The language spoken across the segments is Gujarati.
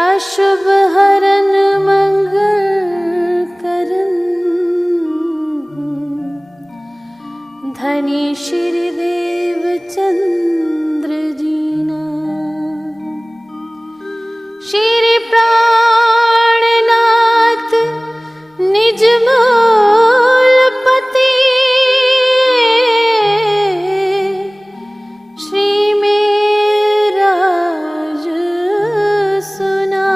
अशुभ हरन मंगल करन धनी श्री देव चंद्र जीना श्री प्राणनाथ निज मूलपति श्री मेराज सुना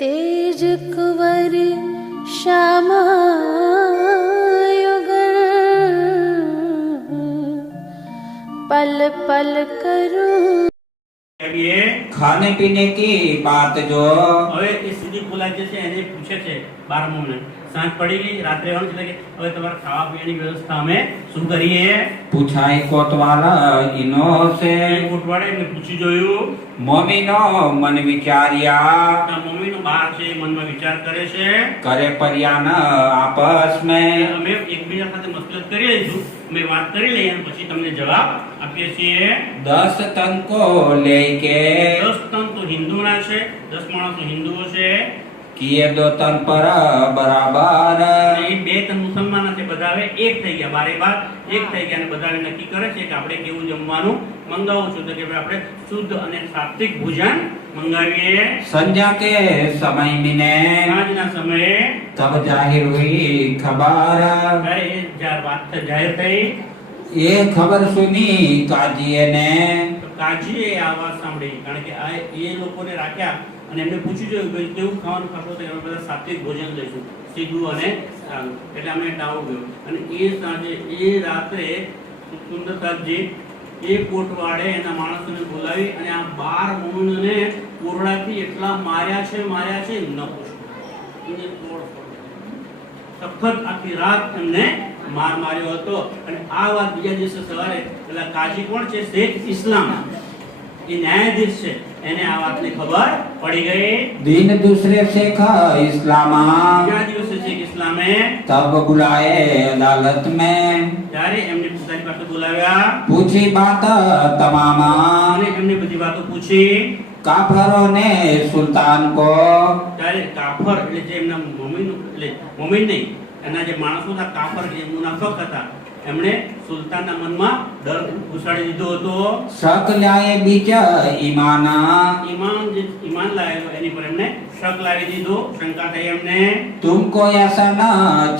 तेज कुंवर श्यामा पल पल करूं। अब ये खाने पीने की बात जो હવે એ સીધી બોલાય છે એને પૂછે છે 12મું ને સાંજ પડી ગઈ રાત્રે હોણ છે કે હવે તમારે ખાવા પીવાની વ્યવસ્થા અમે શું કરીએ પૂછાય કોતવાલા ઇનો સે ઉઠવાડે ને પૂછી જોયું મમ્મીનો મન વિચાર્યા તો મમ્મીનો બહાર છે મનમાં વિચાર કરે છે કરે પર્યાન આપસ में અમે એકબીજા સાથે મસલત કરી લઈશું અમે વાત કરી લઈએ અને પછી તમને જવાબ આપીએ છીએ 10 तन को लेके 10 તન તો હિન્દુના છે 10 માણસો હિન્દુઓ છે किए 2 तन पर बराबर અને એ 2 તન મુસલમાન છે બધા હવે એક થઈ ગયા બારે બાર એક થઈ ગયા અને બધા નક્કી કરે છે કે આપણે કેવું જમવાનું મંગાવવું છે તો કે આપણે શુદ્ધ અને સાત્વિક ભોજન મંગાવીએ संध्या के समय में સાંજના સમયે तब जाहिर हुई खबर ત્યારે એ જ્યારે વાત જાહેર થઈ ये खबर सुनी काजीए ने તો કાજીએ આ વાત સાંભળી કારણ કે આ એ લોકોને રાખ્યા અને એમને પૂછ્યું જોયું કે કેવું ખાવાનું ખાશો તો અમે બધા સાત્વિક ભોજન લઈશું સીધું અને સારું એટલે અમે ટાળો ગયો અને એ સાંજે એ રાત્રે સુંદરદાસજી એ કોટવાડે એના માણસોને બોલાવી અને આ 12 મૂંડને કોરડાથી એટલા માર્યા છે ન પૂછો એને સખત આખી રાત એમને માર્યો હતો અને આ વાત બીજા દિવસે સવારે પેલા કાજી કોણ છે શેખ ઇસ્લામ એ ન્યાયાધીશ છે એને આ વાતની ખબર પડી ગઈ दिन दूसरे शेख इस्लामा બીજા દિવસે શેખ ઇસ્લામે तब बुलाए अदालत में ત્યારે એમને પોતાની પાસે બોલાવ્યા पूछी बात तमामा અને એમને બધી વાતો પૂછી काफरों ने सुल्तान को ત્યારે કાફર એટલે જે એમના મોમીન નહીં એના જે માણસો હતા કાફર જે મુનાફિક હતા એમણે સુલતાનના મનમાં ડર ઘુસાડી દીધો હતો शक लाए बीच ईमाना ઈમાન લાવેલો એની પર એમને શક લાવી દીધો શંકા થઈ એમને तुमको ऐसा न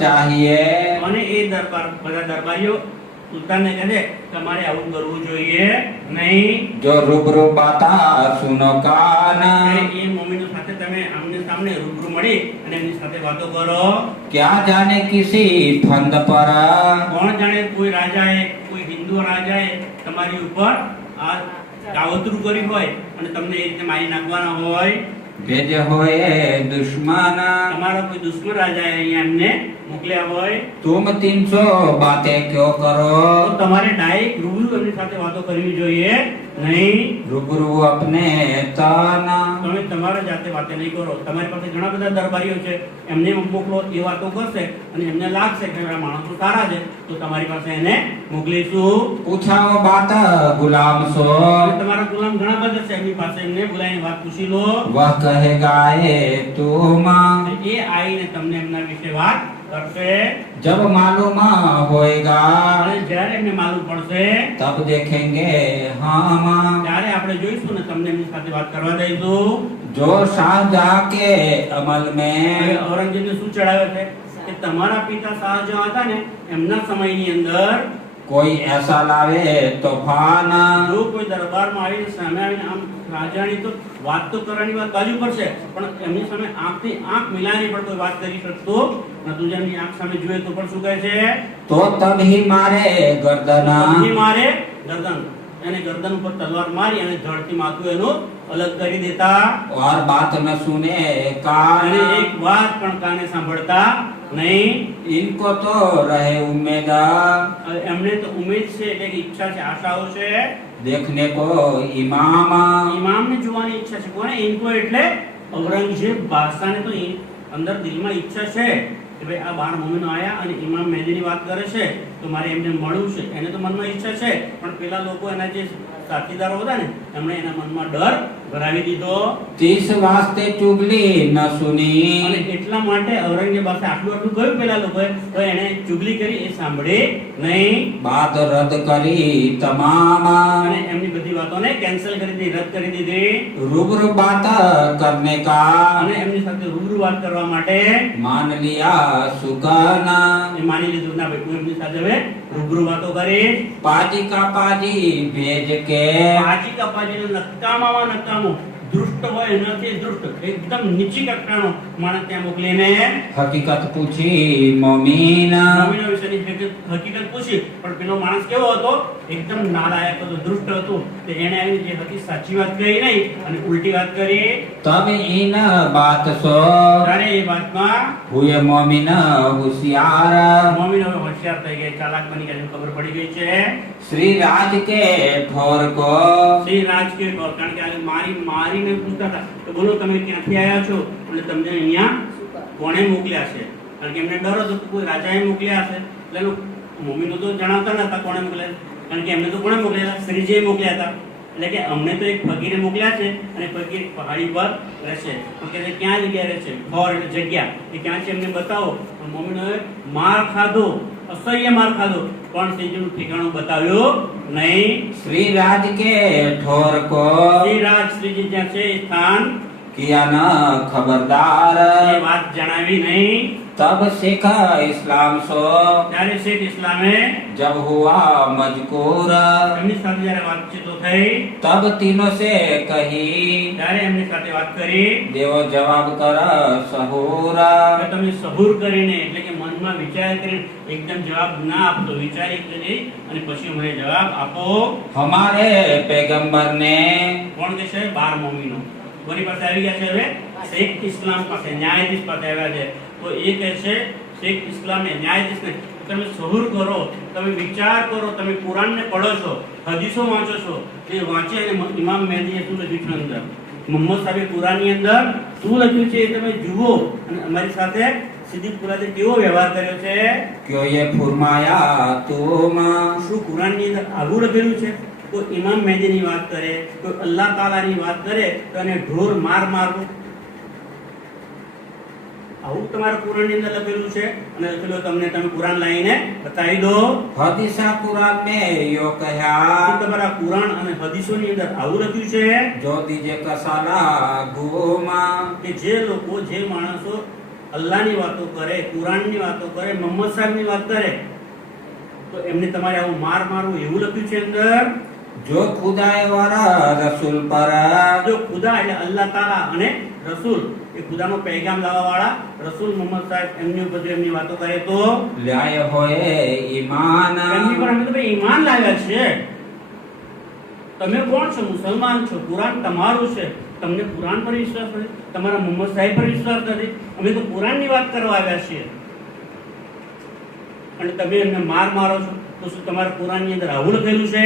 चाहिए અને એ બધા દરબારીઓ સુલતાનને કહે તમારે આવું કરવું જોઈએ નહીં जो रूबरू बाता सुनो कान એ મોમીનો સાથે તમે આમને સામને રૂબરૂ મળી અને એમની સાથે વાતો કરો क्या जाने किसी फंद पर કોણ જાણે કોઈ રાજાએ કોઈ હિન્દુ રાજાએ તમારી ઉપર આ કાવતરું કર્યું હોય અને તમને એ રીતે મારી નાખવાના હોય भेजे होए दुश्मन તમારો કોઈ દુશ્મન રાજાએ અહીંયા એમને મોકલ્યા હોય तुम 300 बातें क्यों करो તો તમારે ડાયરેક્ટ રૂબરૂ એમની સાથે વાતો કરવી જોઈએ નહીં रूबरू अपने तन તમે તમારા જાતે વાતે નહીં કરો તમારી પાસે ઘણા બધા દરબારીઓ છે એમને મોકલો એ વાતો કરશે અને એમને લાગશે કે આ માણસો સારા છે તો તમારી પાસે એને મોકલીશું पूछाओ बात गुलाम सो અને તમારા ગુલામ ઘણા બધા છે એમની પાસે એમને બોલાવીને વાત પૂછી લો वह कहेगा ये तुम એ આવીને તમને એમના વિશે વાત કરશે जब मालूम होएगा અને જ્યારે એમને માલુમ પડશે तब देखेंगे हम ત્યારે આપણે જોઈશું ને તમને એમની સાથે વાત કરવા દઈશું जो शाहजहां के अमल હવે में ઔરંગઝેબને શું ચડાવે છે કે તમારા પિતા શાહજહાં હતા ને એમના સમયની અંદર कोई ऐसा लावे तूफान જો કોઈ દરબારમાં આવીને સામે આવીને આમ રાજાની તો વાત તો કરવાની વાત બાજુ પર છે પણ એમની સામે આંખથી આંખ મિલાવી પણ કોઈ વાત કરી શકતો નતું જેમની આંખ સામે જોઈએ તો પણ શું કહે છે तो तब ही मारे गर्दना તબથી મારે ગરદન એને ગરદન ઉપર તલવાર મારી અને ધડથી માથું એનું અલગ કરી દેતા और बात न सुने कान અને એક વાત પણ કાને સાંભળતા નહીં इनको तो रहे उम्मीद એમને તો ઉમેદ છે એટલે કે ઈચ્છા છે આશાઓ છે देखने को इमाम ઇમામને જોવાની ઈચ્છા છે કોને ઇनको એટલે ઔરંગઝેબ બાદશાહને તો અંદર દિલમાં ઈચ્છા છે કે ભાઈ આ 12 મોમિનો આયા અને ઇમામ મહેદીની વાત કરે છે તો મારે એમને મળવું છે એને તો મનમાં ઈચ્છા છે પણ પેલા લોકો એના જે સાથીદારો હતા ને એમણે એના મનમાં ડર ભરાવી દીધો. तीस वास्ते चुगली न અને सुनी એટલા માટે ઔરંગઝેબ પાસે આટલું કહ્યું પેલા લોકોએ, તો એને ચુગલી કરી એ સાંભળી નહીં. बात रद्द करी तमाम અને એમની બધી વાતોને કેન્સલ કરી દીધી, રદ કરી દીધી. रूबरू बात करने का અને એમની સાથે રૂબરૂ વાત કરવા માટે मान लिया सुकना એ માની લીધું, ના ભાઈ હું એમની સાથે હવે રૂબરૂ વાતો કરીશ. पाजी का पाजी भेज के પાજી કપાજીનો નકામામાં નકામો, દુષ્ટ હોય નથી દુષ્ટ, એકદમ નીચી કક્ષાનો માણસ ત્યાં મોકલીને हकीकत पूछी मोमीना મોમીનો વિશેની હકીકત પૂછી. પણ પેલો માણસ કેવો હતો? એકદમ નાલાયક હતો, દુષ્ટ હતો. તે એને આવીને જે હતી સાચી વાત કહી નહીં અને ઉલટી વાત કરી. तब इन बात सो ત્યારે એ વાતમાં हुए मोमिन होशियार મોમીન હવે હોશિયાર થઈ ગઈ, ચાલાક બની ગઈ, ખબર પડી ગઈ છે. श्री राज के ठोर को શ્રી રાજકીય કૌર, કારણ કે આ મારીને પૂછતા હતા તો બોલો તમે ક્યાંથી આવ્યા છો અને તમને અહીંયા કોણે મોકલ્યા છે? કારણ કે એમને ડર હતો કે કોઈ રાજાએ મોકલ્યા હશે. એટલે મોમીનો તો જણાવતા નતા કોણે મોકલ્યા, કારણ કે એમને તો કોણે મોકલ્યા? શ્રીજીએ મોકલ્યા હતા. એટલે કે અમને તો એક ફકીરે મોકલ્યા છે અને ફકીર પહાડી પર રહેશે. તો કે ક્યાં જગ્યા રહે છે? ફોર એટલે જગ્યા, એ ક્યાં છે એમને બતાવો. પણ મોમીનોએ માર ખાધો, અસહ્ય માર ખાધો, પણ શ્રીજીનું ઠેકાણું બતાવ્યું નહીં. श्री राज के ठोर को શ્રી રાજ શ્રીજી જ્યાં છે એ સ્થાન किया न खबरदार એ વાત જણાવી નહીં. तब सिख इस्लाम सो ત્યારે શેખ ઇસ્લામે जब हुआ मजकूर એમની સાથે જ્યારે વાતચીતો થઈ तब तीनों से कही ત્યારે એમની સાથે વાત કરી. देवो जवाब कर सहूर હવે તમે સહુર કરીને એટલે કે મનમાં વિચાર કરીને એકદમ જવાબ ના આપતો, વિચારી કરી અને પછી મને જવાબ આપો. हमारे पैगंबर ने કોણ કે છે? 12 મોમીનો કોની પાસે આવી ગયા છે? હવે શેખ ઇસ્લામ પાસે, ન્યાયાધીશ પાસે આવ્યા છે. તો એ કહે છે શેખ ઇસ્લામને, ન્યાયાધીશને, તમે સહુર કરો, તમે વિચાર કરો, તમે કુરાનને પડો છો, હદીસો વાંચો છો, એ વાંચે અને ઇમામ મહેદીએ શું લખ્યું છે અંદર, મુહમ્મદ સાહેબે કુરાનની અંદર શું લખ્યું છે એ તમે જુઓ અને અમારી સાથે સીધી કુરાને કેવો વ્યવહાર કર્યો છે. क्यों ये फुरमाया तुम શું કુરાનની અંદર આવું લખેલું છે? કોઈ ઇમામ મહેદીની વાત કરે, કોઈ અલ્લાહ તાલાની વાત કરે તો એને ઢોર માર મારવું, આવું તમારા કુરાનની અંદર લખેલું છે? અને લખેલું તમને, તમે કુરાન લાવીને બતાવી દો. हदीसा कुरान में यो શું कहा તમારા કુરાન અને હદીસોની અંદર આવું લખ્યું છે जो दीजे कसाला घूमा કે જે લોકો, જે માણસો અલ્લાહની વાતો કરે, કુરાનની વાતો કરે, મોહમ્મદ સાહેબની વાત કરે તો એમને તમારે આવું માર મારવું એવું લખ્યું છે અંદર? जो खुदाए वाला रसूल पर જો ખુદા એટલે અલ્લાહ તાલા અને રસૂલ, એ ખુદાનો પૈગામ લાવવા વાળા રસૂલ મોહમ્મદ સાહેબ એમની ઉપર એમની વાતો કરે તો लाए होए ईमान એમની પર અમે તો ભાઈ ઈમાન લાવ્યા છે. તમે કોણ છો? મુસલમાન છો, કુરાન તમારું છે, તમને કુરાન પર વિશ્વાસ નથી, તમારા મોહમ્મદ સાહેબ પર વિશ્વાસ નથી, અમે તો કુરાનની વાત કરવા આવ્યા છીએ અને તમે એમને માર મારો છો. તો શું તમારા કુરાનની અંદર આવું લખેલું છે?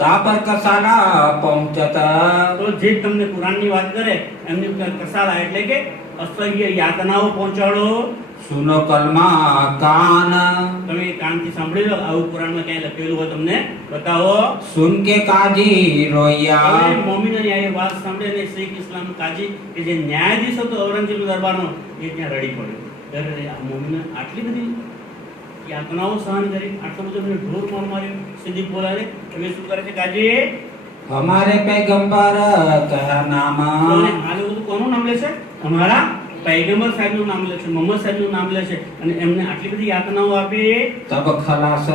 तापर कसाला पहुंचता તો જે તમને કુરાનની વાત કરે એમની ઉપર કસાલા એટલે કે અસહ્ય યાતનાઓ પહોંચાડો. सुनो कलमा कान તમે કાનથી સાંભળી લો, આવું કુરાનમાં ક્યાંય લખેલું હોય તમને બતાવો. सुन के काजी रोया હવે મોમીનોની આ વાત સાંભળીને શેખ ઇસ્લામ કાજી કે જે ન્યાયાધીશ હતો ઔરંગઝેબ દરબારનો, એ ત્યાં રડી પડ્યો. અરે આ મોમીને આટલી બધી યાતનાઓ સહન કરી, આટલો બધો એમને ઢોર માર માર્યો, સીધી બોલાવે. હવે શું કરે છે કાજી? हमारे पैगंबर कहा તો नामा આ લોકો કોનું નામ લે છે? અમારા પૈગંબર સાહેબનું નામ લે છે, મોહમ્મદ સાહેબનું નામ લે છે અને એમને આટલી બધી યાતનાઓ આપી. तब खलास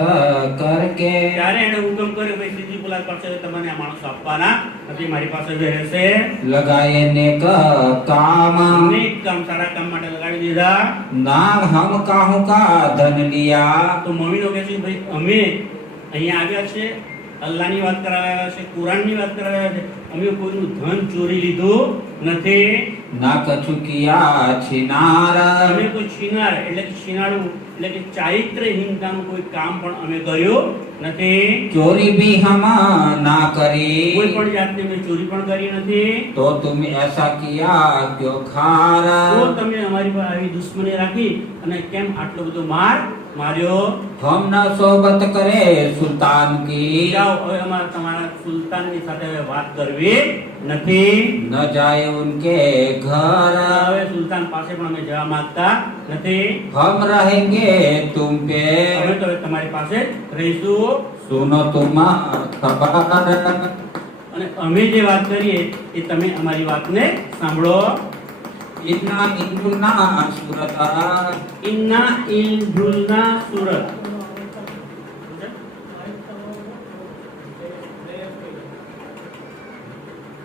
करके ત્યારે એને હુકમ કર્યો, ભાઈ સીધી બોલાવ પડશે, તમને આ માણસો આપવાના નથી, મારી પાસે જ રહેશે. लगाए नेक काम અનેક કામ, સારા કામ માટે લગાડી દીધા. ना हम काहू का धन लिया તો મોમીનો કહે છે ભાઈ અમે અહીંયા આવ્યા છે, અલ્લાહની વાત કરવા આવ્યા છે, કુરાનની વાત કરવા આવ્યા છે, અમે કોઈનું ધન ચોરી લીધું નથી. ना कछु किया छिनार અમે કોઈ છીનાર એટલે કે છીનાડું એટલે કે ચારિત્રહીનતાનું કોઈ કામ પણ અમે કર્યું નથી. चोरी भी हम ना કોઈ करी પણ જાતની અમે ચોરી પણ કરી નથી. तो तुम ऐसा किया क्यों खार તો તમે અમારી પર આવી દુશ્મની રાખી અને કેમ આટલો બધો માર માર્યો हम न सोबत करे सुल्तान की જાઓ હવે અમારે તમારા સુલતાનની સાથે હવે વાત કરવી નથી न जाए उनके घर હવે સુલતાન પાસે પણ અમે જવા માંગતા નથી हम रहेंगे तुम पे અમે તો હવે તમારી પાસે રહીશું सुनो तुम खबर અને અમે જે વાત કરીએ એ તમે અમારી વાતને સાંભળો इतना इंदुलना सूरत ઇન્ના ઇલજુલના સુરત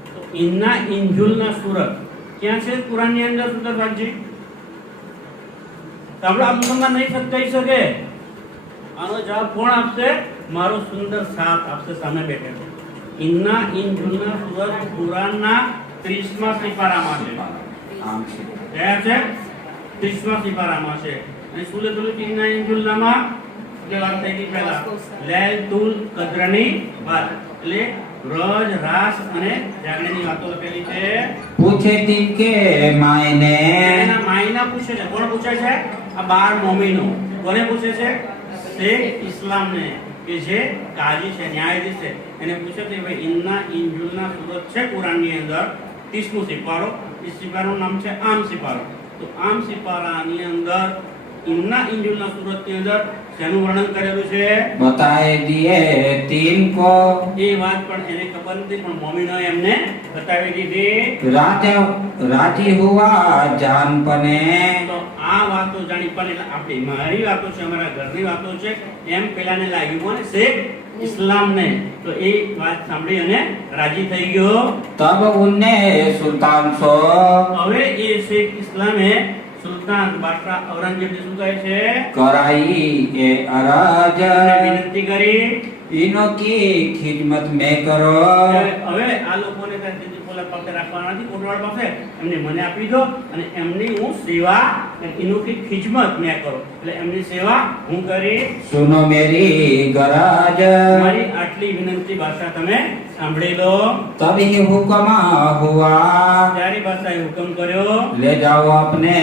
તો ઇન્ના ઇન્જુલના સુરત ક્યાં છે કુરાનની અંદર સુરત વાંચી સાંભળો આ મુસલમાન નહીં કહી શકે આનો જવાબ કોણ આપશે મારો સુંદર સાથ આપશે સામે બેઠેલો ઇન્ના ઇન્જુલના સુરત કુરાનના 30મા સિપારામાં છે आम से કયા છે 30મા સિપારામાં છે અને સૂરતુલ ઇન્ના ઇન્જુલનામાં જે વાત થઈ ગઈ પહેલા લૈલતુલ કદ્રની વાત એટલે રોજ રાસ અને જાગરણની વાતો લખેલી છે पूछे दिन के मायने એના માયના પૂછે છે કોણ પૂછે છે આ 12 મોમીનો કોને પૂછે છે શેખ ઇસ્લામને કે જે કાજી છે ન્યાયાધીશ છે એને પૂછે છે ભાઈ ઇન્ના ઇન્જુલના સુરત છે કુરાનની અંદર 30મો સિપારો એ સિપારાનું નામ છે આમ સિપારો તો આમ સિપારાની અંદર ઇન્ના ઇન્જુલના સુરતની અંદર શેનું વર્ણન કરેલું છે बताए दिए तीन को એ વાત પણ એને ખબર નથી પણ મોમીનોએ એમને બતાવી દીધી राजा राजी हुआ जान पने તો આ વાતો જાણી પણ એટલે આપણી મારી વાતો છે અમારા ઘરની વાતો છે એમ પેલાને લાગ્યું કોને શેખ ઇસ્લામને તો એ વાત સાંભળી અને રાજી થઈ ગયો तब उनने सुल्तान सो હવે એ શેખ ઇસ્લામે સુલતાન બાદશાહ ઔરંગઝેબને શું કહે છે कराई ए अराज એને વિનંતી કરી इनो की खिदमत में करो હવે આ લોકોને કઈ પોલા પાસે રાખવાના નથી કોટવાળ પાસે એમને મને આપી દો અને એમની હું સેવા એનું ખિદમત મેં કરો એટલે એમની સેવા હું કરી सुनो मेरी गराज મારી આટલી વિનંતી ભાષા તમે સાંભળી લો तभी हुक्म हुआ ત્યારે બાદશાહે હુકમ કર્યો ले जाओ अपने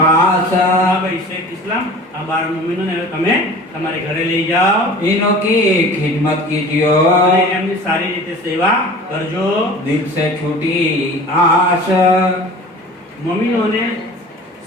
पास હા ભાઈ શેખ ઇસ્લામ આ 12 મુમિનોને હવે તમે તમારે ઘરે લઈ જાઓ इनो की खिदमत कीजियो અને એમની સારી રીતે સેવા કરજો दिल से छूटी आस મુમિનોને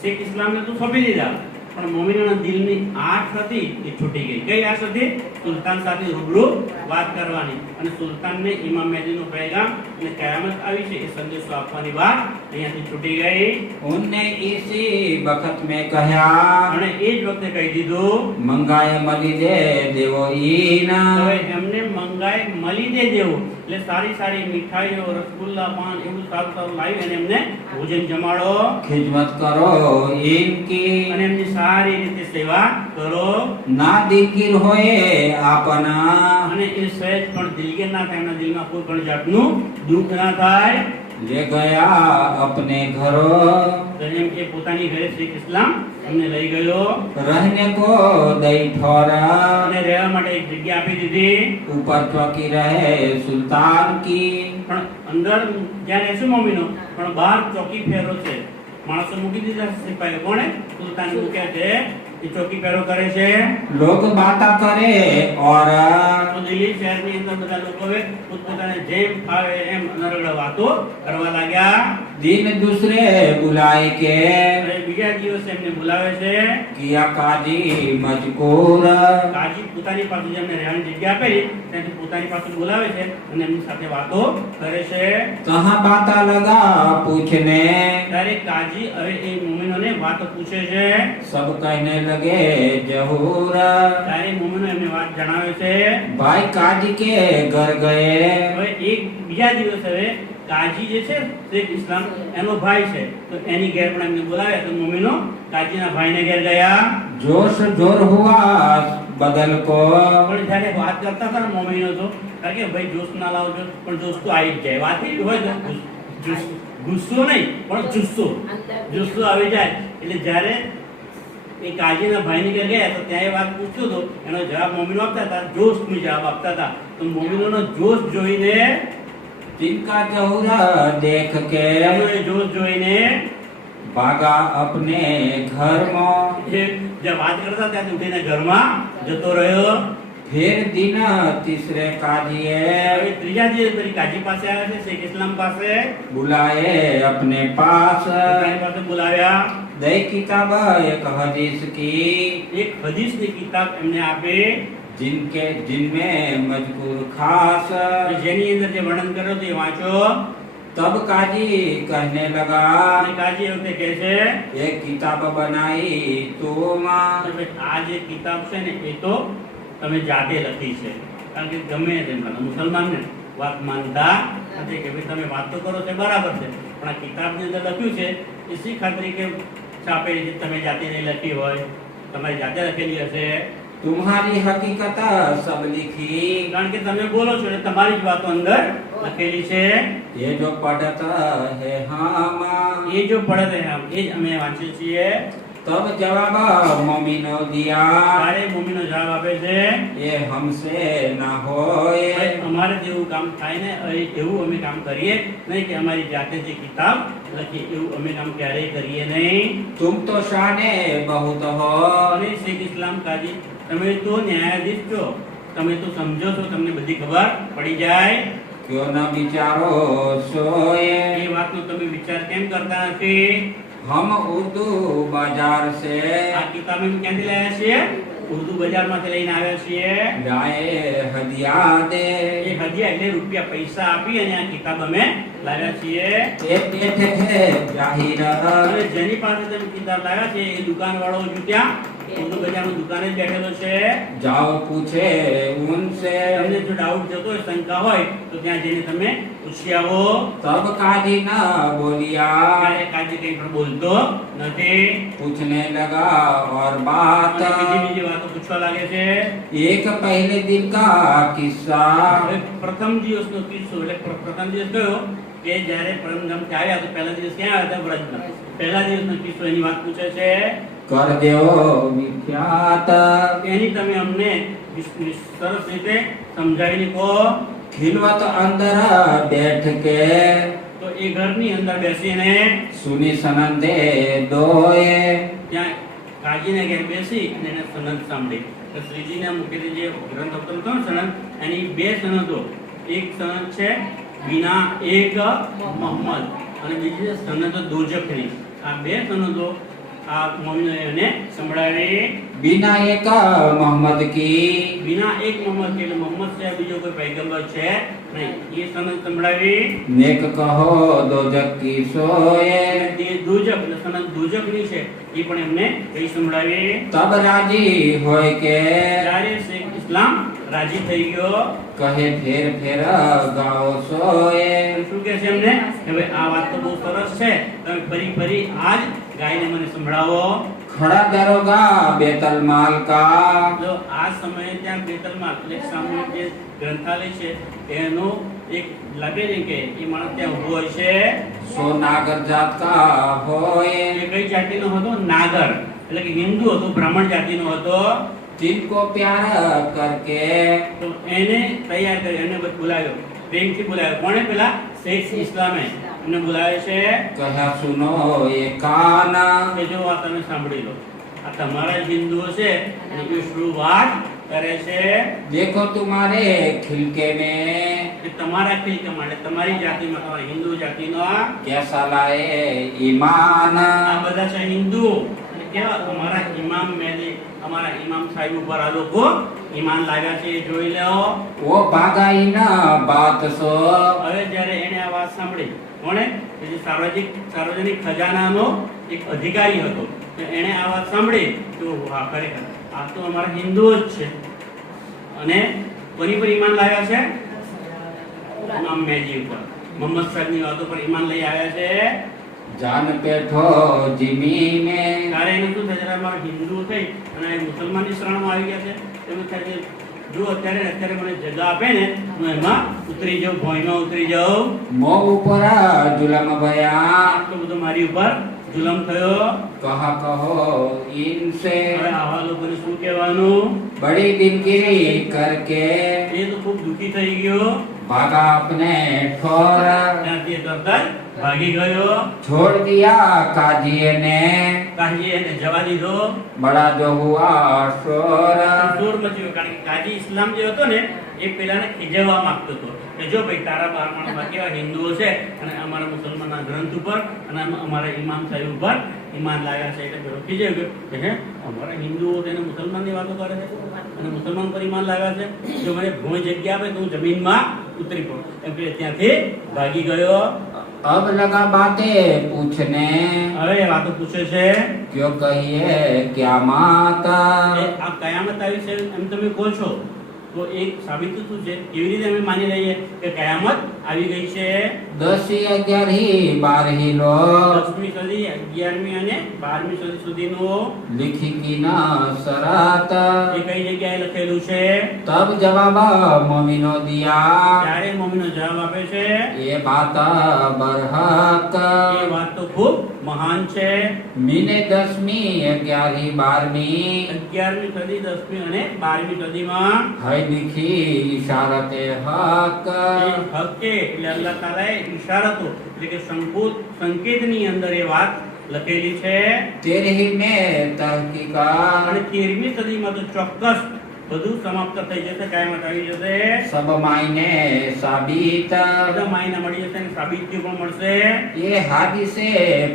શેખ ઇસ્લામને તો સોંપી દીધા પણ મુમિનોના દિલની આશ હતી એ છૂટી ગઈ કઈ આશ હતી સુલતાન સાથે રૂબરૂ વાત કરવાની અને સુલતાનને ઇમામ મહેદીનો પૈગામ અને કયામત આવી છે એ સંદેશો આપવાની વાત અહીંયાથી છૂટી ગઈ उनने इसी वक्त में कहा અને એ જ વખતે કહી દીધું मंगाए मली दे देवो ईना હવે એમને મંગાઈ મળી દે દેવું એટલે સારી સારી મીઠાઈઓ રસગુલ્લા પાન એવું સારું સારું લાવી અને એમને ભોજન જમાડો खिदमत करो इनकी અને એમની સારી રીતે સેવા કરો ना दिलगिर होए आपना અને એ સહેજ પણ દિલગીર ના થાય એમના દિલમાં કોઈ પણ જાતનું દુઃખ ના થાય ले गया अपने घरों તો એમ કે પોતાની ઘરે શેખ ઇસ્લામ એમને લઈ ગયો रहने को दई ठोरा અને રહેવા માટે એક જગ્યા આપી દીધી ऊपर चौकी रहे सुल्तान की પણ અંદર જ્યાં રહેશે મોમીનો પણ બહાર ચોકી ફેરો છે માણસો મૂકી દીધા સિપાહીઓ કોણે સુલતાન મૂક્યા છે એ ચોકી ફેરો કરે છે लोग बाता करे और તો દિલ્હી શહેરની અંદર બધા લોકોએ પોતપોતાને જેમ ફાવે એમ નરગડા વાતો કરવા લાગ્યા दिन दूसरे बुलाए के અને બીજા દિવસે એમને બોલાવે છે किया काजी मजकूर કાજી પોતાની પાસે જેમને રહેવાની જગ્યા આપેલી ત્યાંથી પોતાની પાસે બોલાવે છે અને એમની સાથે વાતો કરે છે कहाँ बाता लगा पूछने ત્યારે કાજી હવે એ મુમિનોને વાતો પૂછે છે सब कहने लगे जहूर ત્યારે મુમિનો એમને વાત જણાવે છે भाई काजी के घर गए હવે એક બીજા દિવસે હવે કાજી જે છે શેખ ઇસ્લામ એનો ભાઈ છે તો એની ઘેર પણ એમને બોલાવ્યા તો મુમિનો કાજીના ભાઈને ઘેર ગયા जोश जोर हुआ बदल को પણ જ્યારે વાત કરતા હતા ને મુમિનો તો કારણ કે ભાઈ જોશ ના લાવજો પણ જોશ તો આવી જ જાય વાત એવી હોય તો ગુસ્સો નહીં પણ જુસ્સો આવી જાય એટલે જ્યારે એ કાજીના ભાઈની ઘેર ગયા તો ત્યાં એ વાત પૂછ્યો તો એનો જવાબ મોમિનો આપતા હતા જોશથી જવાબ આપતા હતા તો મોમિનોનો જોશ જોઈને तिनका जहूर देख के એનો એ જોશ જોઈને भागा अपने घर में। એ જે વાત કરતા ત્યાંથી ઉઠીને ઘરમાં જતો રહ્યો. फिर दिन तीसरे काजिए હવે ત્રીજા દિવસ ફરી કાજી પાસે આવ્યા છે, શેખ ઇસ્લામ પાસે. बुलाए अपने पास। પોતાની પાસે બોલાવ્યા. दई किताब एक हदीस की, એક હદીસની કિતાબ એમને આપી, जिनमें मजकूर खास। જેની અંદર જે વર્ણન કર્યો તે વાંચો. तब काजी कहने लगा, અને કાજી એ વખતે કહે છે एक किताब बनाई तुम। કે ભાઈ આ જે કિતાબ છે ને એ તો તમે જાતે લખી છે. કારણ કે ગમે તેમ કરો મુસલમાનને વાત માનતા નથી કે ભાઈ તમે વાત તો કરો છો બરાબર છે, પણ આ કિતાબની અંદર લખ્યું છે એ શી ખાતરી કે છાપેલી છે તમે જાતે નહીં લખી હોય, તમારી જાતે લખેલી હશે. तुम्हारी हकीकत सब लिखी। કારણ કે તમે બોલો છો એટલે તમારી જ વાતો અંદર લખેલી છે. ये जो पढ़ता है हम। એ જો પડે આમ એ જ અમે વાંચીએ છીએ. तब जवाब मम्मी ने दिया, ત્યારે મમ્મીનો જવાબ આપે છે ये हमसे ना होए। ભાઈ અમારે જેવું કામ થાય ને એવું અમે કામ કરીએ નહીં કે અમારી જાતે જે કિતાબ લખી એવું અમે કામ ક્યારેય કરીએ નહીં. तुम तो शाने बहुत हो। અને શેખ ઇસ્લામ કાજી તમે તો ન્યાયાધીશ છો, તમે તો સમજો છો, તમને બધી ખબર પડી જાય. क्यों न विचारो सोए। એ વાતનો તમે વિચાર કેમ કરતા નથી? हम उर्दू बाजार से આ કિતાબ અમે ક્યાંથી લાવ્યા છીએ? ઉર્દુ બજારમાંથી લઈને આવ્યા છીએ. लाए हदिया दे। એ હදිયા એટલે રૂપિયા પૈસા આપી અને આ કિતાબ અમે લાવ્યા છીએ. ये बैठे थे जाहिर। અને જેની પાસે તમે કિતાબ લાવ્યા છે એ દુકાનવાળો જો ત્યાં ઉર્દુ બજારની દુકાને જ બેઠેલો છે. जाओ पूछे उनसे। તમને જો ડાઉટ જતો હોય, શંકા હોય તો ત્યાં જઈને તમે પૂછી આવો. तब काजी न बोलिया, ત્યારે કાજી કંઈ પણ બોલતો નથી. पूछने लगा और बात। અને બીજી વાતો પૂછવા લાગે છે. एक पहले दिन का किस्सा। હવે પ્રથમ દિવસનો કિસ્સો એટલે પ્રથમ દિવસ કયો કે જ્યારે પરમધામ થી આવ્યા તો પહેલા દિવસ ક્યાં આવ્યા હતા? વ્રજમાં. પહેલા દિવસનો કિસ્સો એની વાત પૂછે છે. कर दो विख्यात। એની તમે અમને સરસ રીતે સમજાવીને કહો. खिलवत अंदर बैठ के તો એ ઘરની અંદર બેસીને सुनी सनंदे दोए। ત્યાં કાજીને ઘેર બેસી અને એને સનદ સાંભળી. તો શ્રીજીના મુખેથી જે ગ્રંથ અવતરણ થયો ને સનદ, એની બે સનદો, એક સનદ છે બીના એક મોહમ્મદ અને બીજી છે સનદ દોજખની. આ બે સનદો આ મોહમ્મદને સંભળાવી. बिना एक मोहम्मद की। બીના એક મોહમ્મદ કે એટલે મોહમ્મદ છે બીજો કોઈ પૈગંબર છે નહીં, એ સનદ સંભળાવી. नेक कहो दो जग की सोए। અને તે દોજખ એટલે સનદ દોજખની છે એ પણ એમને કઈ સંભળાવી. तब राजी होय के ત્યારે શેખ ઇસ્લામ રાજી થઈ ગયો. कहे फेर फेर गाओ सोए। શું કહે છે એમને કે ભાઈ આ વાત તો બહુ સરસ છે, તમે ફરી ફરી આજ ગાઈને મને સંભળાવો. खड़ा दरोगा बेतल माल का। જો આ સમયે ત્યાં બેતલમાં એટલે સામૂહિક જે ગ્રંથાલય છે એનો એક લાગે છે કે એ માણસ ત્યાં ઊભો હોય છે. सो नागर जात का होए। એ કઈ જાતિનો હતો? નાગર એટલે કે હિન્દુ હતો, બ્રાહ્મણ જાતિનો હતો. जिनको प्यार करके તો એને તૈયાર કરી એને બોલાવ્યો, પ્રેમથી બોલાવ્યો. કોણે? પેલા શેખ ઇસ્લામે એમને બોલાવે છે. कहा सुनो ये कान। કે જો આ તમે સાંભળી લો, આ તમારા જ હિન્દુઓ છે અને એ શું વાત કરે છે देखो तुम्हारे खिलके में કે તમારા ખિલકા માટે તમારી જાતિમાં તમારી હિન્દુ જાતિનો कैसा लाए ईमान। આ બધા છે હિન્દુ અને કેવા તમારા ઇમામ મેલી અમારા ઇમામ સાહેબ ઉપર આ લોકો ઈમાન લાવ્યા છે એ જોઈ લો. वो भागाई न बात सो। હવે જ્યારે એને આ વાત સાંભળી, કોણે? કે જે સાર્વજનિક ખજાનાનો એક અધિકારી હતો, તો એને આ વાત સાંભળી તો હા ખરેખર આ તો અમારા હિન્દુઓ જ છે. અને કોની પર ઈમાન લાવ્યા છે? ઇમામ મેજી ઉપર, મોહમ્મદ સાહેબની વાતો પર ઈમાન લઈ આવ્યા છે. जान पेठो जिमी में ત્યારે એને શું થાય? જ્યારે અમારા હિન્દુ થઈ અને મુસલમાનની શરણમાં આવી ગયા છે, એમ થાય કે જો અત્યારે મને જગા આપે ને હું એમાં ઉતરી જાઉં, ભોંયમાં ઉતરી જાઉં. मो ऊपर जुलम भया। આટલો બધો મારી ઉપર જુલમ થયો. कहा कहो इनसे હવે આવા લોકોને શું કહેવાનું? बड़ी दिलगिरी करके એ તો ખૂબ દુખી થઈ ગયો. भागा अपने ठोर ત્યાંથી એ તરત જ ભાગી ગયો. छोड़ दिया काजी ने કાજીએ એને જવા દીધો. बड़ा जो हुआ शोर જોર મચ્યો, કારણ કે કાજી ઇસ્લામ જે હતો ને એ પેલાને ખીજવવા માંગતો હતો કે જો ભાઈ તારા બારમાણમાં કેવા હિન્દુઓ છે અને અમારા મુસલમાનના ગ્રંથ ઉપર અને અમારા ઇમામ સાહેબ ઉપર ઈમાન લાવ્યા છે, એટલે પેલો ખીજાઈ ગયો કે હે અમારા હિન્દુઓ તેને મુસલમાનની વાતો કરે છે અને મુસલમાન પર ઈમાન લાવ્યા છે, જો મને ભૂમિ જગ્યા આપે તો હું જમીનમાં ઉતરી પડું, એમ કે ત્યાંથી ભાગી ગયો. अब लगा बातें पूछने હવે એ વાતો પૂછે છે क्यों कहिए क्या माता કે આ કયામત આવી છે એમ તમે કહો છો, તો એક સાબિત શું છે, કેવી રીતે અમે માની લઈએ કે કયામત આવી ગઈ છે? 10 11 12 लो 10મી સદી 11મી અને 12મી સદી સુધીનું लिखी की ना सरात એ કઈ જગ્યાએ લખેલું છે? तब जवाब मोमिनो दिया ત્યારે મમ્મીનો જવાબ આપે છે ये बात बरहक એ વાત તો ખૂબ મહાન છે. मीने 10वीं 11वीं 12वीं 11મી સદી 10મી અને 12મી સદીમાં है लिखी इशारते हक એ હકે એટલે અલ્લાહ તાલાએ ઈશારતો એટલે કે સંકેતની અંદર એ વાત લખેલી છે. 13 में तहकीकात અને 13મી સદીમાં તો ચોક્કસ બધું સમાપ્ત થઈ જશે, કાયમત આવી જશે, सब मायने साबित બધા માયના મળી જશે અને સાબિતી પણ મળશે. ये हादिसे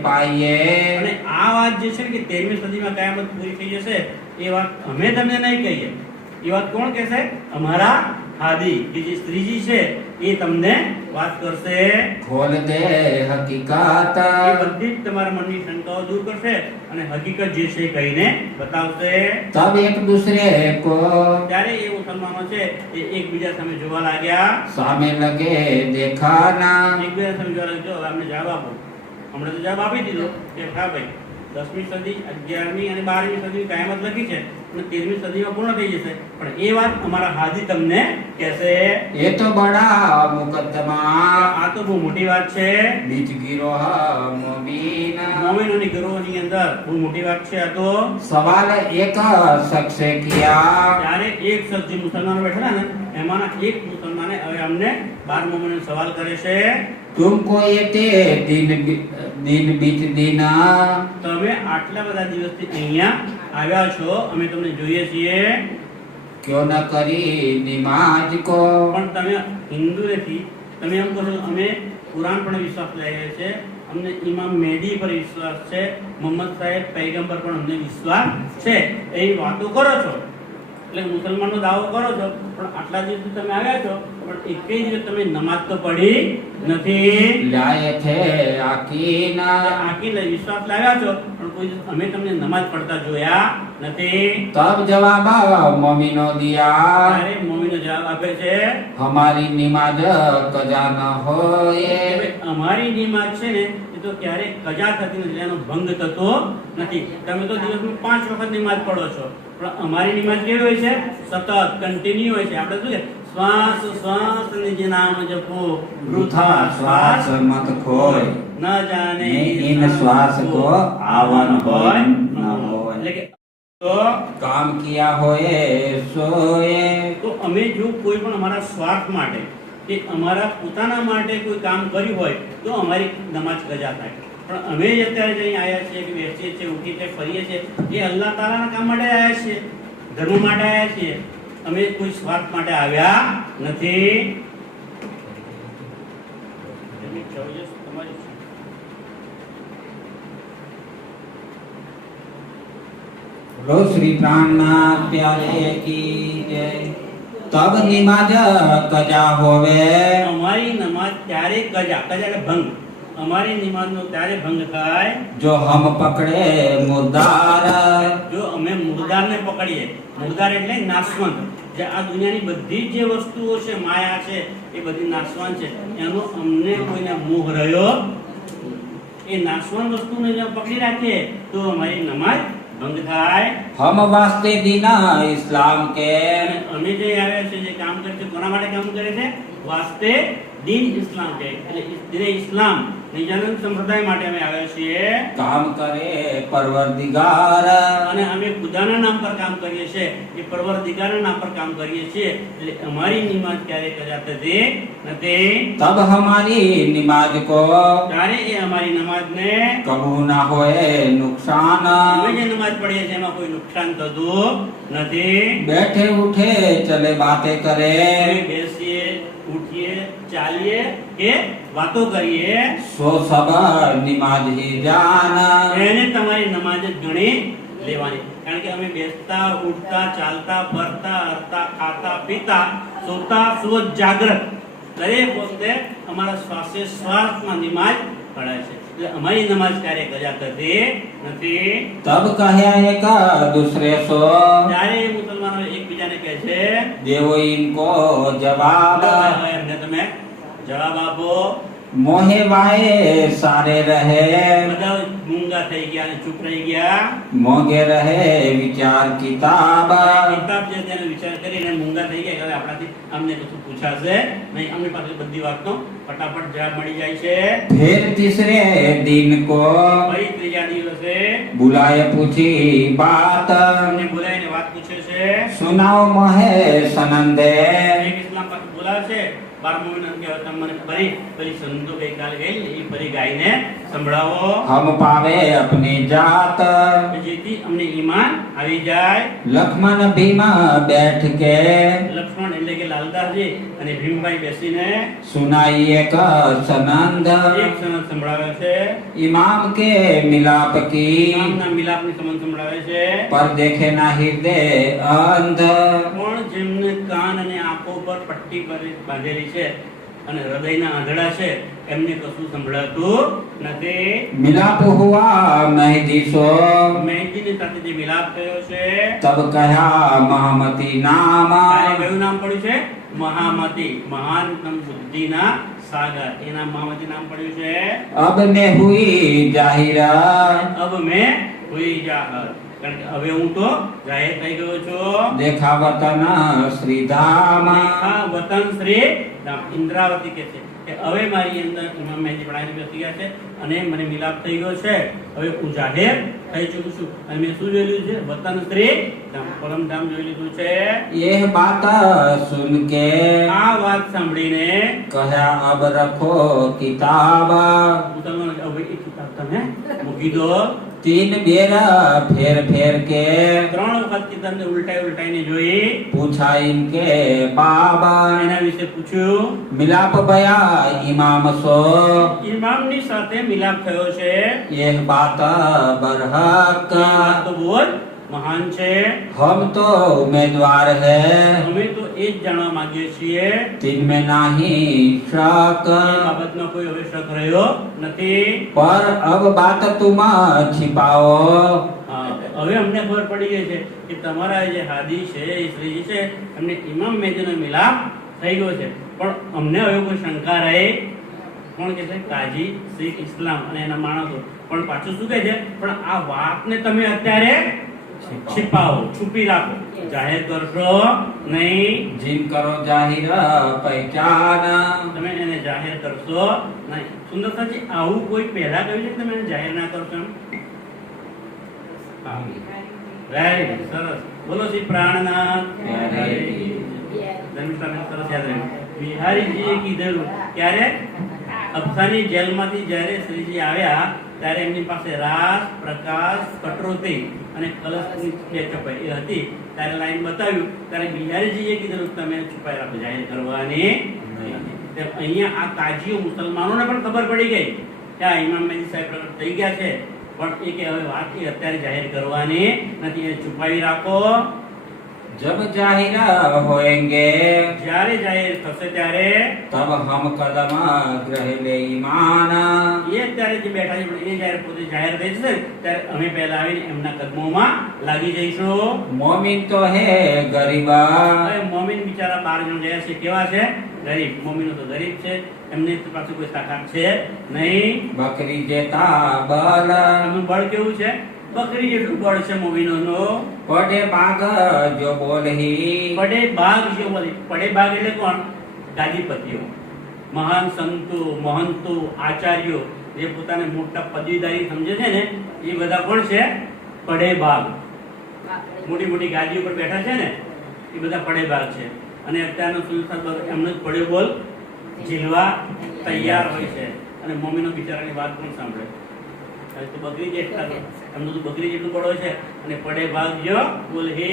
पाइए અને આ વાત જે છે કે 13મી સદીમાં કાયમત પૂરી થઈ જશે એ વાત અમે તમને નહીં કહીએ, એ વાત કોણ કહેશે? અમારા હાદી કે જે શ્રીજી છે એ તમને વાત કરશે. खोल दे हकीकत એ બધી જ તમારા મનની શંકાઓ દૂર કરશે અને હકીકત જે છે એ કહીને બતાવશે. तब एक दूसरे को ત્યારે એ મુસલમાનો છે એ એકબીજા સામે જોવા લાગ્યા. सामे लगे देखाना એકબીજા સામે જોવા લાગ્યા, હવે અમને જવાબ આપો. હમણાં તો જવાબ આપી દીધો કે હા ભાઈ 10મી સદી 11મી અને 12મી સદી કાયમત લખી છે અને 13મી સદીમાં પૂર્ણ થઈ જશે, પણ એ વાત અમારા હાજી તમને કહેશે. ये तो बड़ा मुकद्दमा આ તો બહુ મોટી વાત છે. बीच गिरोह मोमीन મોમિનોની ગરોહની અંદર બહુ મોટી વાત છે. આ તો सवाल एक शख्स से किया ત્યારે એક શખ્સ જે મુસલમાનો બેઠેલા ને એમાંના એક મુસલમાને હવે અમને 12 મોમિનોને સવાલ કરે છે, तुमको ये दिन बीत दिन તમે આટલા બધા દિવસથી અહીંયા આવ્યા છો, અમે તમને જોઈએ છીએ, क्यों न करी नमाज को પણ તમે હિન્દુ નથી, તમે એમ કહો છો અમે કુરાન પર વિશ્વાસ લઈએ છે, અમને ઇમામ મેહદી પર વિશ્વાસ છે, મોહમ્મદ સાહેબ પૈગંબર પર અમને વિશ્વાસ છે, એવી વાતો કરો છો, એટલે મુસલમાનનો દાવો કરો છો, પણ આટલા દિવસથી તમે આવ્યા છો પણ એકેય દિવસ તમે નમાજ તો પઢી નથી. लाए थे आकीना આકીને વિશ્વાસ લાવ્યા છો પણ કોઈ દિવસ અમે તમને નમાજ પડતા જોયા નથી. तब जवाब मोमिनो दिया ત્યારે મોમીનો જવાબ આપે છે हमारी नमाज कजा न हो કે ભાઈ અમારી નમાજ છે ને એ તો ક્યારે કજા થતી નથી, એનો ભંગ થતો નથી. તમે તો દિવસમાં 5 વખત નમાજ પડો છો, પણ અમારી નમાજ કેવી હોય છે? સતત કન્ટિન્યુ હોય છે. આપણે શું છે? શ્વાસ શ્વાસ નિજ નામ જપો वृथा श्वास मत खोय ન જાને इन श्वास को आवन होय न होय એટલે કે તો काम किया होए सोए તો અમે જો કોઈ પણ અમારા સ્વાર્થ માટે કે અમારા પોતાના માટે કોઈ કામ કર્યું હોય તો અમારી નમાજ કજા થાય, પણ અમે જ અત્યારે જઈ આવ્યા છીએ કે બેસીએ છીએ, ઉઠીએ છીએ, ફરીએ છીએ, એ અલ્લાહ તાલાના કામ માટે આવ્યા છીએ, ધર્મ માટે આવ્યા છીએ, અમે કોઈ સ્વાર્થ માટે આવ્યા નથી. लो श्री प्राणनाथ प्यारे की जय तब नमाज कजा होवे અમારી નમાજ ત્યારે કજા એટલે ભંગ, અમારી નમાજનો ત્યારે ભંગ થાય जो हम पकड़े मुर्दार જો અમે મુર્દારને પકડીએ. મુર્દાર એટલે નાશવંત, જે આ દુનિયાની બધી જે વસ્તુઓ છે, માયા છે, એ બધી નાશવંત છે, એનો અમને કોઈને મોહ રહ્યો, એ નાશવંત વસ્તુને જો પકડી રાખીએ તો અમારી નમાજ ભંગ થાય. हम वास्ते दीना इस्लाम के અને અમે જે આવ્યા છે જે કામ કરે છે કોના માટે કામ કરે છે? વાસ્તે દીન ઇસ્લામ કે એટલે દિને ઇસ્લામ નિજાનંદ સંપ્રદાય માટે અમે આવ્યા છીએ काम करे परवरदिगार અને અમે ખુદાના નામ પર કામ કરીએ છીએ, એ પરવરદિગારના નામ પર કામ કરીએ છીએ, એટલે અમારી નિમાજ ક્યારે કજા થતી નથી. तब हमारी निमाज को ત્યારે એ અમારી નમાજને कबू न होए नुकसान અમે જે નમાજ પઢીએ છીએ એમાં કોઈ નુકસાન થતું નથી. बैठे उठे चले बातें करे અમે બેસીએ, ઉઠીએ, ચાલીએ કે વાતો કરીએ सो सब निमाज ही जान એને તમારી નમાજ જ ગણી લેવાની. કારણ કે અમે બેસતા, ઉઠતા, ચાલતા, ફરતા, હરતા, ખાતા, પીતા, સોતા, સુવત, જાગ્રત દરેક વખતે અમારા શ્વાસે શ્વાસમાં નમાજ પઢાય છે. એટલે અમારી નમાજ ક્યારે કજા થતી નથી. तब कहे एक दूसरे सो ત્યારે મુસલમાનો એકબીજાને કહે છે देवो इनको जवाब હવે એમને તમે જવાબ આપો. मोहे वाए सारे रहे બધા મૂંગા થઈ ગયા અને ચૂપ રહી ગયા. मोगे रहे विचार किताब કિતાબ જે તેનો વિચાર કરીને મૂંગા થઈ ગયા કે હવે આપણાથી અમને કશું પૂછાશે નહીં, અમની પાસે બધી વાતનો ફટાફટ જવાબ મળી જાય છે. फिर तीसरे दिन को ફરી ત્રીજા દિવસે बुलाए पूछी बात અમને બોલાવીને વાત પૂછે છે. सुनाओ मोहे सनंदे એક ઇસ્લામ પાસે બોલાવે છે. 12મો મહિનો કહેવાય, તમે મને ફરી સંતો ગઈકાલે ગયેલી એ ફરી ગાઈને સંભળાવો हम पावे अपनी जात જેથી અમને ઈમાન આવી જાય. लक्ष्मण भीमा बैठ के લક્ષ્મણ એટલે કે લાલદાસજી અને ભીમભાઈ બેસીને सुनाइए का सनंद એક સનદ સંભળાવે છે. इमाम के मिलाप की નામના મિલાપની સંબંધ સંભળાવે છે. पर देखे ना हृदय अंध પણ જેમને કાન અને આંખો પર પટ્ટી બાંધેલી છે અને હૃદયના આંધળા છે એમને કશું સંભળાતું નથી. मिलाप हुआ मेहदी सो મહેંદીની સાથે જે મિલાપ થયો છે तब कहा महामती नाम ત્યારે કયું નામ પડ્યું છે? મહામતી, મહાન બુદ્ધિના સાગર, એના મહામતી નામ પડ્યું છે. अब मैं हुई जाहिरा અબ મેં હુઈ જાહર, કારણ કે હવે હું તો જાહેર થઈ ગયો છું. देखा वतन श्रीधाम આ વતન શ્રી રામ, ઇન્દ્રાવતી કે છે કે હવે મારી અંદર ઇમામ મહેંદી પડાઈને બેસી ગયા છે અને મને મિલાપ થઈ ગયો છે. હવે હું જાહેર થઈ ચૂક્યો છું અને મેં શું જોઈ લીધું છે? વતન શ્રી રામ, પરમધામ જોઈ લીધું છે. यह बात सुन के આ વાત સાંભળીને कहा अब रखो किताब મુસલમાનો હવે એ કિતાબ તમે મૂકી દો. 3 बेरा फेर फेर के 3 વખત કિતાબને ઉલટાઈને જોઈ पूछा इनके बाबा એના વિશે પૂછ્યું. मिलाप भया इमाम सो ઇમામની સાથે મિલાપ થયો છે. यह बात बरहक આ વાત તો બહુ જ મહાન છે. हम तो उम्मीदवार है અમે તો એ જ જાણવા માંગીએ છીએ. तीन में नहीं शक એ બાબતમાં કોઈ હવે શક રહ્યો નથી. पर अब बात तुम छिपाओ હા, હવે અમને ખબર પડી ગઈ છે કે તમારા જે હાદી છે એ શ્રીજી છે એમને ઇમામ મહેંદીનો મિલાપ થઈ ગયો છે. પણ અમને હવે કોઈ શંકા રહે. કોણ કે છે? કાજી શીખ ઇસ્લામ અને એના માણસો. પણ પાછું શું કહે છે? પણ આ વાતને તમે અત્યારે छिपाओ, छुपी રાખો, જાહેર કરશો નહીં. जिन करो जाहिर पहचान તમે એને જાહેર કરશો નહીં. સુંદરતાજી આવું કોઈ પહેલા કહ્યું છે કે તમે એને જાહેર ના કરશો? વેરી ગુડ, સરસ. બોલો શ્રી પ્રાણનાથ ધર્મિષ્ઠાને સરસ યાદ રહ્યું. બિહારીજીએ કીધેલું ક્યારે? અફસાની જેલમાંથી જ્યારે શ્રીજી આવ્યા ત્યારે એમની પાસે રાસ, પ્રકાશ, કટોતી અને કલશની બે ચપાઈ એ હતી. ત્યારે લાઈન બતાવ્યું ત્યારે બિહારીજીએ કીધેલું તમે છુપાઈ રાખો, જાહેર કરવાની નહીં. અહીંયા આ કાજીઓ મુસલમાનોને પણ ખબર પડી ગઈ કે આ ઇમામ મહેંદી સાહેબ પ્રગટ થઈ ગયા છે, પણ એ કે હવે વાત એ અત્યારે જાહેર કરવાની નથી, એ છુપાવી રાખો. जब जाहिर होएंगे જ્યારે જાહેર થશે ત્યારે तब हम कदम ग्रह ले ईमान એ અત્યારે જે બેઠા છે પણ એ જ્યારે પોતે જાહેર થઈ જશે ત્યારે અમે પહેલા આવીને એમના કદમોમાં લાગી જઈશું. मोमिन तो है गरीबा હવે મોમીન બિચારા 12 જણ ગયા છે, કેવા છે? ગરીબ. મોમીનો તો ગરીબ છે, એમને પાસે કોઈ તાકાત છે નહીં. बकरी जेता बल એમનું બળ કેવું છે? બકરી જેટલું બળ છે મોમીનોનો. पड़े बाघ जो बोल ही પડે બાગ જે બોલે, પડે બાગ એટલે કોણ? ગાદીપતિઓ, મહાન સંતો, મહંતો, આચાર્યો જે પોતાને મોટા પદવીદારી સમજે છે ને એ બધા પણ છે પડે બાગ. મોટી મોટી ગાડી ઉપર બેઠા છે ને એ બધા પડે બાગ છે. અને અત્યારનો સુરસાદ એમને જ પડે બોલ ઝીલવા તૈયાર હોય છે. અને મમ્મીનો બિચારાની વાત પણ સાંભળે. હવે તો બકરી જેટલા એમનું તો બકરી જેટલું પડો છે અને પડે ભાગ જો બોલ હે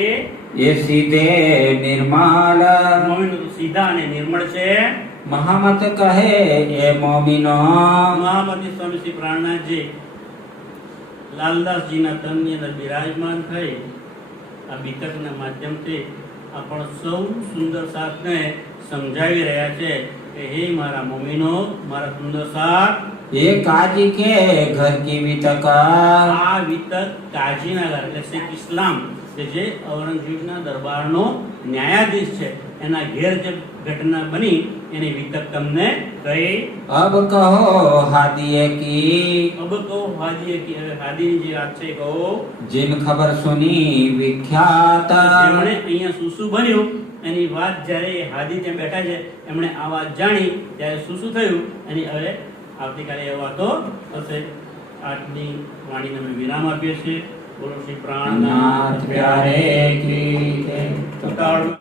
એ સીધે નિર્મળ મમ્મીનું તો સીધા અને નિર્મળ છે. મહામત કહે એ મોમીનો મહામતી સ્વામી શ્રી પ્રાણનાથજી લાલદાસજીના તનની અંદર બિરાજમાન થઈ આ બીતકના માધ્યમથી આપણ સૌ સુંદર સાથને સમજાવી રહ્યા છે કે હે મારા મમ્મીનો મારા સુંદર સાથ એ કાજી કે ઘર કી વિતક આ વિતક કાજીના ઘર એટલે શેખ ઇસ્લામ કે જે ઔરંગઝેબના દરબારનો ન્યાયાધીશ છે એના ઘેર જે ઘટના બની એની વિતક તમને કહી. અબ કહો હાદીએ કી અબ કહો હાદીએ કી હવે હાદીની જે વાત છે એ કહો. जिन खबर सुनी विख्यात જેમણે અહીંયા શું શું બન્યું એની વાત જ્યારે એ હાદી ત્યાં બેઠા છે એમણે આ વાત જાણી ત્યારે શું શું થયું એની હવે આવતીકાલે એ વાતો થશે. આજની વાણીને અમે વિરામ આપીએ છીએ. બોલો શ્રી પ્રાણનાથ प्यारे की ઉતાવળ